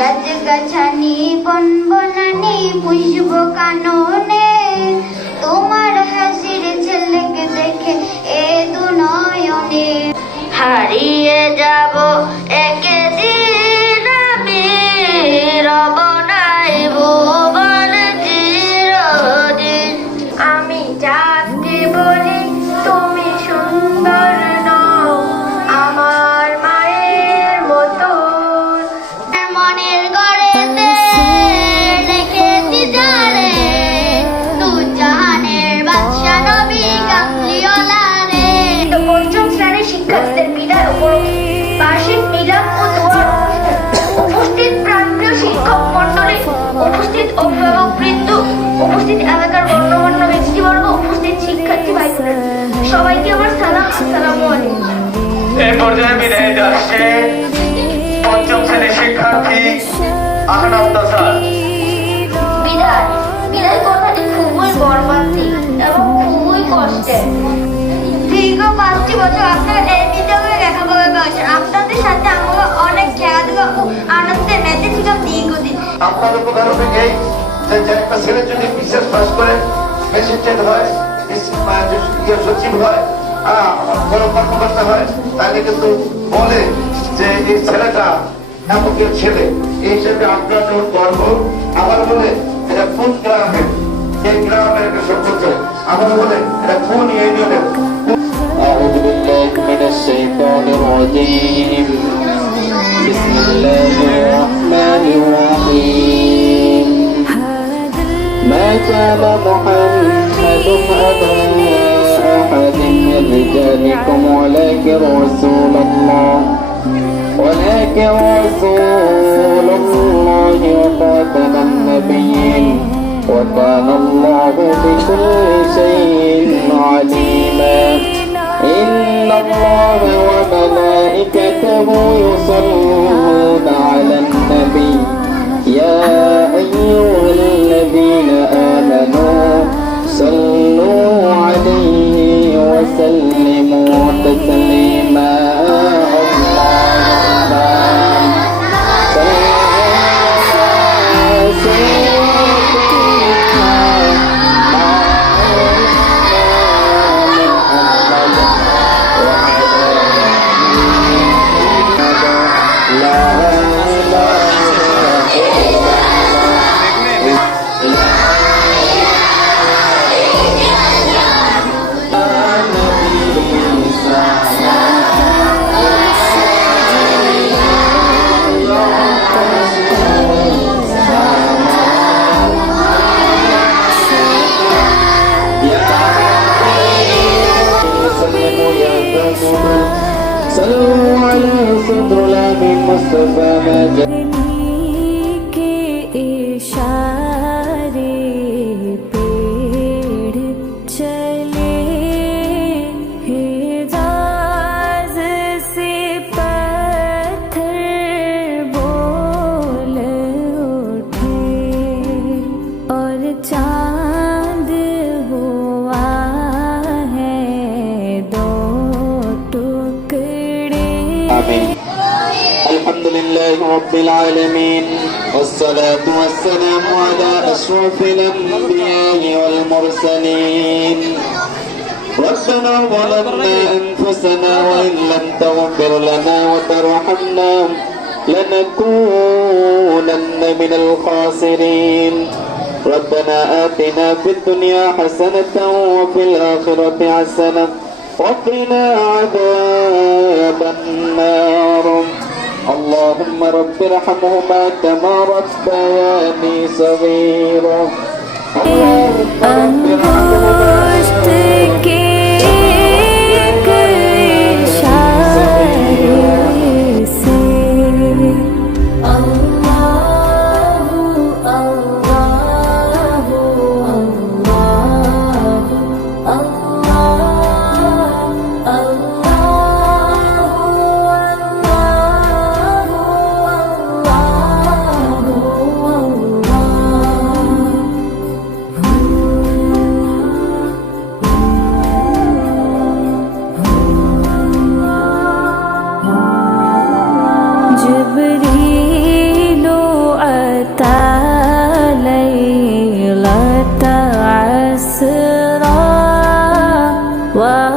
গাছ গাছানি বন বনানি পুষ্প কাননে তোমার হাসির ছেলেকে দেখে এ দু নয়নে হারিয়ে যাব একদিন আমি রব নাই ভুবন চিরদিন আমি যাকে বলি তুমি সুন্দর নও আমার মায়ের মতো মনের গড়েতে রেখেছি জানে তু জাহানের বাদশা নবী কামলিওয়ালা রে। পঞ্চম শ্রেণীর শিক্ষার্থীদের বিদায় বার্ষিক মিলাদ ও দোয়ার উপস্থিত প্রান্তীয় শিক্ষক মন্ডলী, উপস্থিত অভিভাবক বৃন্দ, উপস্থিত এলাকার গণ্যমান্য ব্যক্তিবর্গ, উপস্থিত শিক্ষার্থী ভাই সবাইকে আমার সালাম, আসসালামু আলাইকুম। এই পর্যায়ে বিদায় যাচ্ছে পঞ্চম শ্রেণীর শিক্ষার্থী আহনাব তাসার। বিদায় বিদায় কথাটি খুবই মর্মান্তিক এবং খুবই কষ্টের। দীর্ঘ 5টি বছর আপনারা এই বিদ্যালয়ে লেখাপড়া করেছেন, আপনাদের সাথে আমরা অনেক খেলাধুলা ও আনন্দে মেতেছিলাম দীর্ঘদিন। আপনার উপকার থেকেই যে একটা ছেলে যদি বিশেষ পাস করে ম্যাজিস্ট্রেট হয়, সচিব হয়, বড় কর্মকর্তা হয়, তাহলে কিন্তু বলে যে এই ছেলেটা এমকের ছেলে, এই হিসেবে আপনার যখন গর্ব। আবার বলে এটা কোন গ্রামের, এই গ্রামের একটা সম্পর্ক। আবার বলে এটা কোন ইউনিয়নের। أعوذ بالله من الشيطان الرجيم بسم الله الرحمن الرحيم ما كان محمد أبا أحد من رجالكم ولكن رسول الله وخاتم النبيين وكان الله بكل شيء عليما إن الله وملائكته يصلون على النبي يا أيها الذين آمنوا صلوا عليه وسلموا تسليما صلوا على صدر الأمين المصطفى ما جاء के इशारे पेड़ चले हिजाज से पत्थर बोल उठे और चांद हुआ है दो टुकड़े। آمين. الحمد لله رب العالمين والصلاة والسلام على أشرف الأنبياء والمرسلين. ربنا ظلمنا أنفسنا وإن لم تغفر لنا وترحمنا لنكونن من الخاسرين. ربنا آتنا في الدنيا حسنة وفي الآخرة حسنة وقنا عذاب النار. اللهم رب ارحمهما كما ربياني صغيرا. اللهم رب अंगुष्ठ के एक इशारे से अल्लाहु अल्लाहु अल्लाहु अल्लाहु अल्लाहु wa